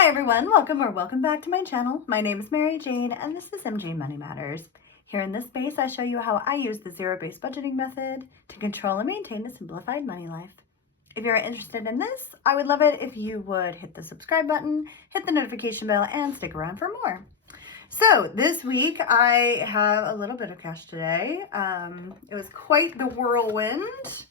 Hi everyone, welcome back to my channel. My name is Mary Jane and this is MJ Money Matters. Here in this space, I show you how I use the zero-based budgeting method to control and maintain a simplified money life. If you're interested in this, I would love it if you would hit the subscribe button, hit the notification bell, and stick around for more. So this week I have a little bit of cash today. It was quite the whirlwind.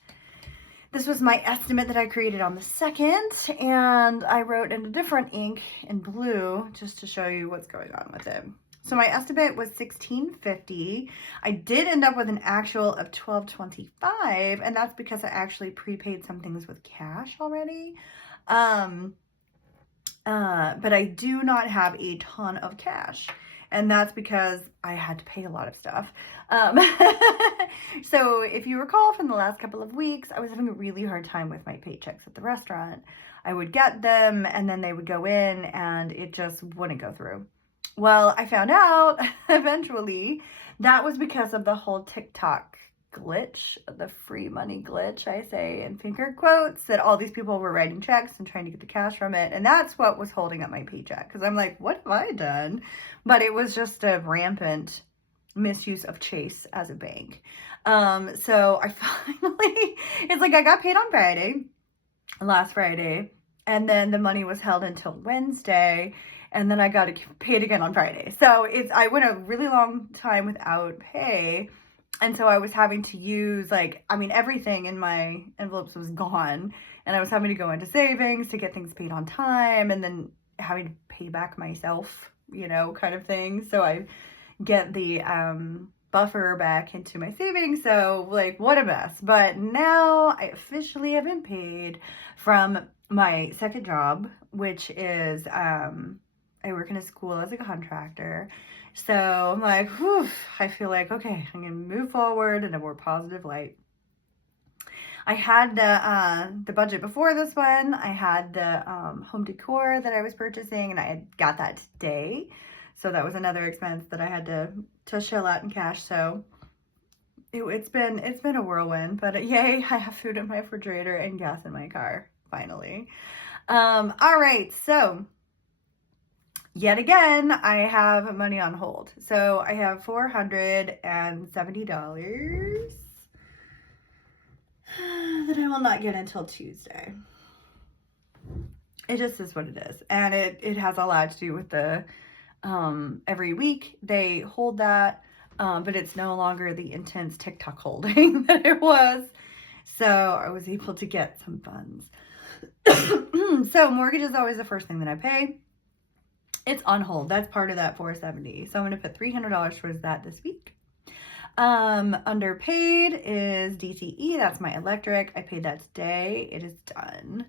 This was my estimate that I created on the 2nd, and I wrote in a different ink in blue just to show you what's going on with it. So my estimate was $1,650. I did end up with an actual of $1,225, and that's because I actually prepaid some things with cash already. But I do not have a ton of cash. And that's because I had to pay a lot of stuff. So if you recall from the last couple of weeks, I was having a really hard time with my paychecks at the restaurant. I would get them and then they would go in and it just wouldn't go through. Well, I found out eventually that was because of the whole TikTok glitch, the free money glitch, I say in finger quotes, that all these people were writing checks and trying to get the cash from it. And that's what was holding up my paycheck. Because I'm like, what have I done? But it was just a rampant misuse of Chase as a bank. So I finally, it's like I got paid on Friday, last Friday, and then the money was held until Wednesday. And then I got paid again on Friday. So I went a really long time without pay. And so I was having to use everything in my envelopes was gone. And I was having to go into savings to get things paid on time and then having to pay back myself, kind of thing. So I get the buffer back into my savings. So what a mess. But now I officially have been paid from my second job, which is I work in a school as a contractor. So I'm like, whew, I feel like, okay, I'm going to move forward in a more positive light. I had the budget before this one. I had the home decor that I was purchasing, and I had got that today. So that was another expense that I had to shell out in cash. So it's been a whirlwind, but yay, I have food in my refrigerator and gas in my car, finally. All right, so yet again, I have money on hold. So I have $470 that I will not get until Tuesday. It just is what it is. And it has a lot to do with the, every week they hold that, but it's no longer the intense TikTok holding that it was. So I was able to get some funds. So mortgage is always the first thing that I pay. It's on hold. That's part of that $470. So I'm going to put $300 towards that this week. Underpaid is DTE. That's my electric. I paid that today. It is done.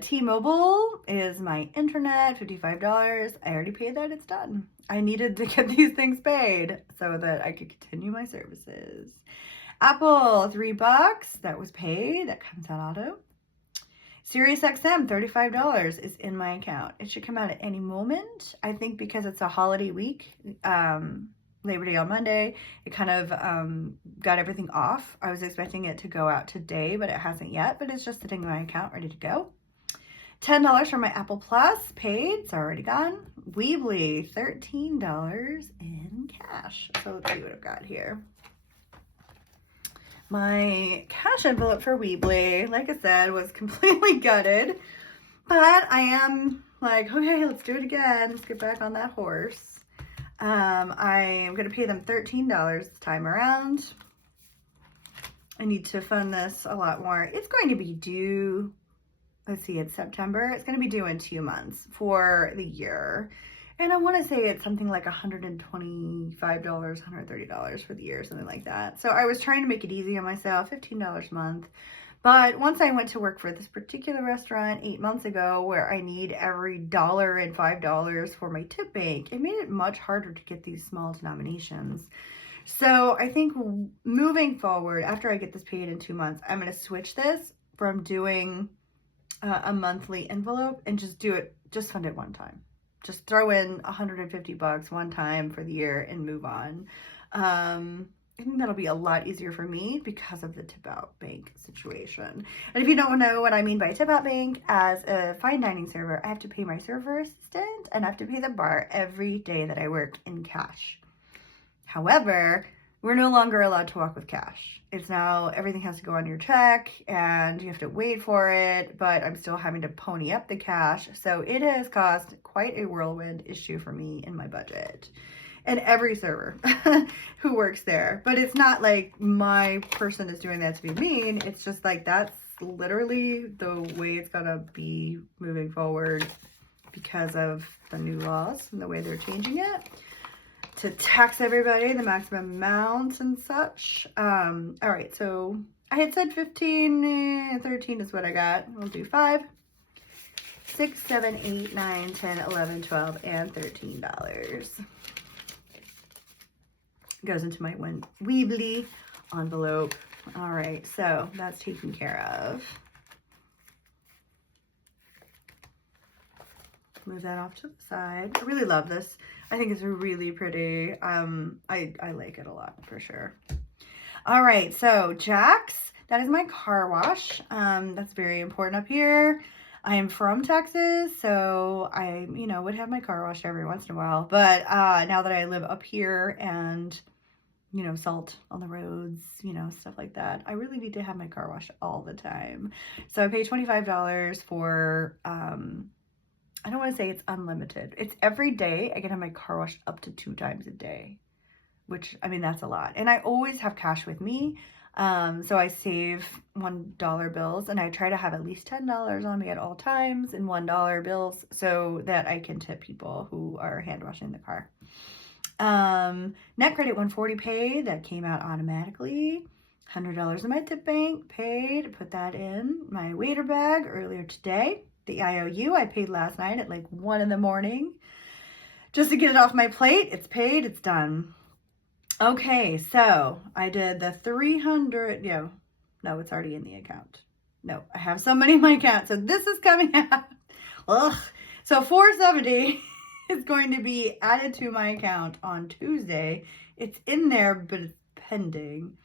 T-Mobile is my internet, $55. I already paid that. It's done. I needed to get these things paid so that I could continue my services. Apple, $3. That was paid. That comes out auto. SiriusXM, $35 is in my account. It should come out at any moment. I think because it's a holiday week, Labor Day on Monday, it kind of got everything off. I was expecting it to go out today, but it hasn't yet. But it's just sitting in my account, ready to go. $10 for my Apple Plus, paid. It's already gone. Weebly, $13 in cash. So let's see what I've got here. My cash envelope for Weebly, like I said, was completely gutted. But I am like, okay, let's do it again. Let's get back on that horse. I am going to pay them $13 this time around. I need to fund this a lot more. It's going to be due, let's see, it's September. It's going to be due in 2 months for the year. And I want to say it's something like $125, $130 for the year, something like that. So I was trying to make it easy on myself, $15 a month. But once I went to work for this particular restaurant 8 months ago, where I need every dollar and $5 for my tip bank, it made it much harder to get these small denominations. So I think moving forward, after I get this paid in 2 months, I'm going to switch this from doing a monthly envelope and just fund it one time. Just throw in $150 one time for the year and move on. I think that'll be a lot easier for me because of the tip out bank situation. And if you don't know what I mean by tip out bank, as a fine dining server, I have to pay my server assistant and I have to pay the bar every day that I work in cash. However, we're no longer allowed to walk with cash. It's now everything has to go on your check and you have to wait for it, but I'm still having to pony up the cash. So it has caused quite a whirlwind issue for me in my budget. And every server who works there. But it's not like my person is doing that to be mean. It's just like that's literally the way it's gonna be moving forward because of the new laws and the way they're changing it to tax everybody the maximum amounts and such. All right, so I had said 15, 13 is what I got. We'll do 5, 6, 7, 8, 9, 10, 11, 12, and $13. Goes into my Weebly envelope. All right, so that's taken care of. Move that off to the side. I really love this. I think it's really pretty. I like it a lot for sure. All right, so Jack's, that is my car wash. That's very important up here. I am from Texas, so I, would have my car washed every once in a while. But now that I live up here and salt on the roads, stuff like that, I really need to have my car washed all the time. So I pay $25 for, I don't want to say it's unlimited. It's every day. I can have my car washed up to 2 times a day, which, I mean, that's a lot. And I always have cash with me. So I save $1 bills and I try to have at least $10 on me at all times in $1 bills so that I can tip people who are hand washing the car. Net credit 140 paid, that came out automatically. $100 in my tip bank paid, put that in my waiter bag earlier today. The IOU I paid last night at like 1 in the morning just to get it off my plate. It's paid, it's done. Okay, so I did the 300, no, it's already in the account. No, I have some money in my account, so this is coming out. Ugh. So 470 is going to be added to my account on Tuesday. It's in there, but it's pending.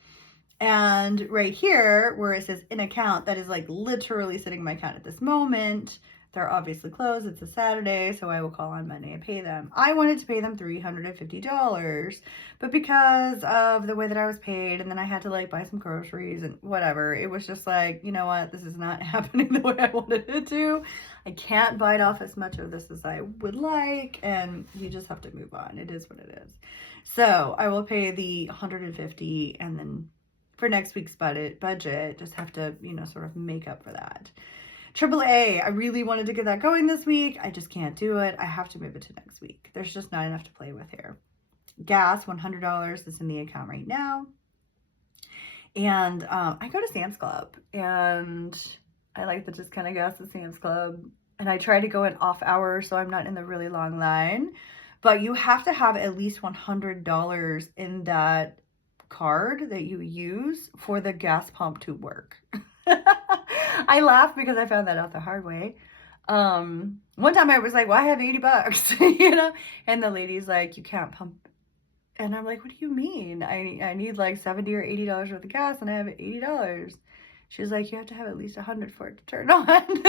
And right here, where it says in account, that is like literally sitting in my account at this moment. They're obviously closed. It's a Saturday, so I will call on Monday and pay them. I wanted to pay them $350, but because of the way that I was paid, and then I had to like buy some groceries and whatever, it was just like, you know what, this is not happening the way I wanted it to. I can't bite off as much of this as I would like, and you just have to move on. It is what it is. So I will pay the $150, and then for next week's budget, just have to, sort of make up for that. AAA, I really wanted to get that going this week. I just can't do it. I have to move it to next week. There's just not enough to play with here. Gas, $100 is in the account right now. And I go to Sam's Club, and I like to just kind of gas at Sam's Club. And I try to go in off hours so I'm not in the really long line. But you have to have at least $100 in that card that you use for the gas pump to work. I laugh because I found that out the hard way. One time I was like, well, I have $80, and the lady's like, you can't pump. And I'm like, what do you mean? I need like $70 or $80 worth of gas and I have $80. She's like, you have to have at least 100 for it to turn on.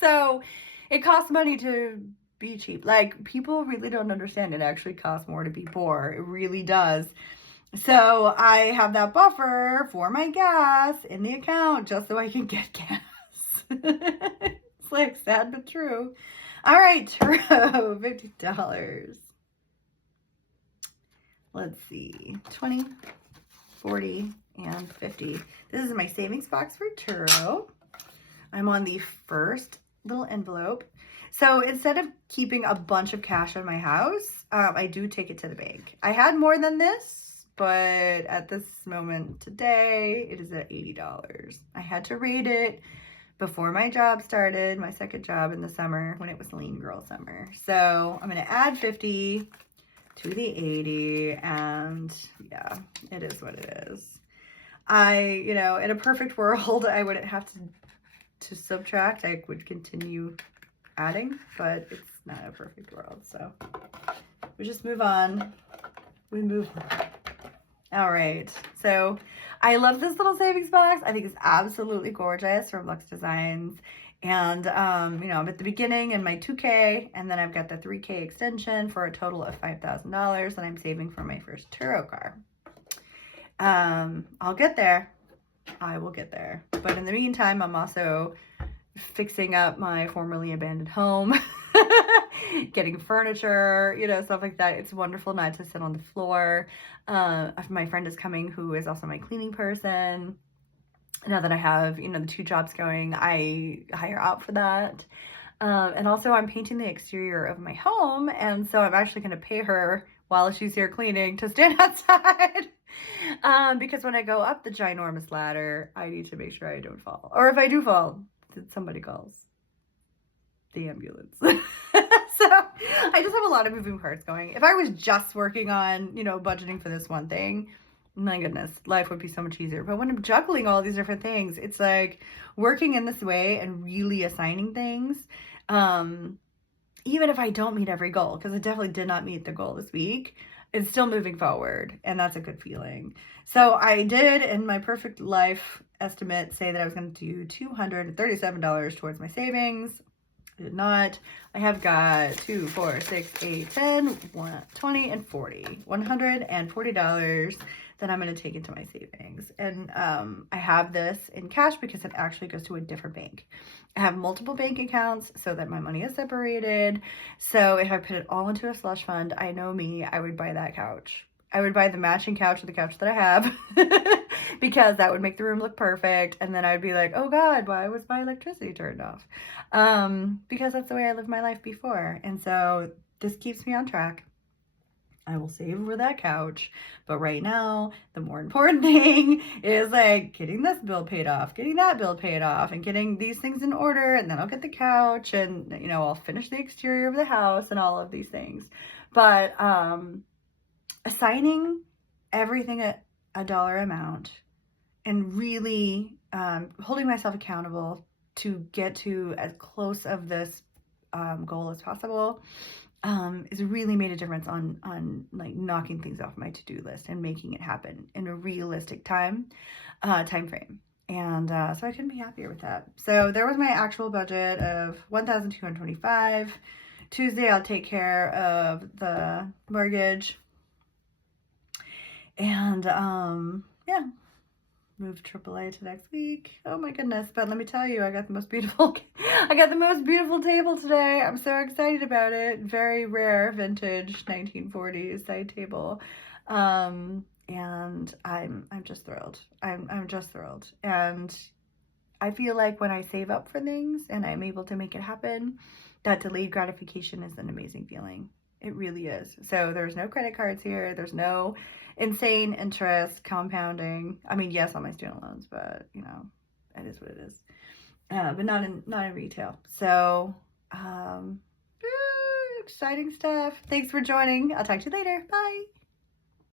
So it costs money to be cheap. Like, people really don't understand it actually costs more to be poor. It really does. So I have that buffer for my gas in the account just so I can get gas. It's like sad but true. All right, Turo, $50. Let's see, 20, 40, and 50. This is my savings box for Turo. I'm on the first little envelope. So instead of keeping a bunch of cash in my house, I do take it to the bank. I had more than this, but at this moment today, it is at $80. I had to rate it before my job started, my second job in the summer when it was Lean Girl Summer. So I'm going to add 50 to the 80, and yeah, it is what it is. In a perfect world, I wouldn't have to subtract. I would continue adding, but it's not a perfect world. So we just move on. We move on. All right. So I love this little savings box. I think it's absolutely gorgeous from Lux Designs. And, you know, I'm at the beginning in my 2K, and then I've got the 3K extension for a total of $5,000 that I'm saving for my first Turo car. I'll get there. I will get there. But in the meantime, I'm also fixing up my formerly abandoned home, getting furniture, you know, stuff like that. It's wonderful not to sit on the floor. My friend is coming, who is also my cleaning person. Now that I have, you know, the 2 jobs going, I hire out for that. And also I'm painting the exterior of my home. And so I'm actually going to pay her while she's here cleaning to stand outside. Because when I go up the ginormous ladder, I need to make sure I don't fall. Or if I do fall, somebody calls the ambulance. So I just have a lot of moving parts going. If I was just working on, you know, budgeting for this one thing, my goodness, life would be so much easier. But when I'm juggling all these different things, it's like working in this way and really assigning things. Even if I don't meet every goal, because I definitely did not meet the goal this week, it's still moving forward, and that's a good feeling. So I did, in my perfect life estimate, say that I was going to do $237 towards my savings. I did not. I have got 2, 4, 6, 8, 10, 20, and 40. $140 that I'm going to take into my savings. And I have this in cash because it actually goes to a different bank. I have multiple bank accounts so that my money is separated. So if I put it all into a slush fund, I know me, I would buy that couch. I would buy the matching couch with the couch that I have because that would make the room look perfect. And then I'd be like, oh God, why was my electricity turned off? Because that's the way I lived my life before. And so this keeps me on track. I will save for that couch. But right now, the more important thing is like getting this bill paid off, getting that bill paid off, and getting these things in order. And then I'll get the couch, and, you know, I'll finish the exterior of the house and all of these things. But assigning everything at a dollar amount and really holding myself accountable to get to as close of this goal as possible has really made a difference on like knocking things off my to-do list and making it happen in a realistic time frame. And so I couldn't be happier with that. So there was my actual budget of $1,225. Tuesday I'll take care of the mortgage. And yeah, move AAA to next week. Oh my goodness. But let me tell you, I got the most beautiful table today. I'm so excited about it. Very rare vintage 1940s side table. And I'm just thrilled. I'm just thrilled. And I feel like when I save up for things and I'm able to make it happen, that delayed gratification is an amazing feeling. It really is. So there's no credit cards here. There's no insane interest compounding. I mean, yes, on my student loans, but you know, it is what it is. But not in retail. So exciting stuff. Thanks for joining. I'll talk to you later. Bye.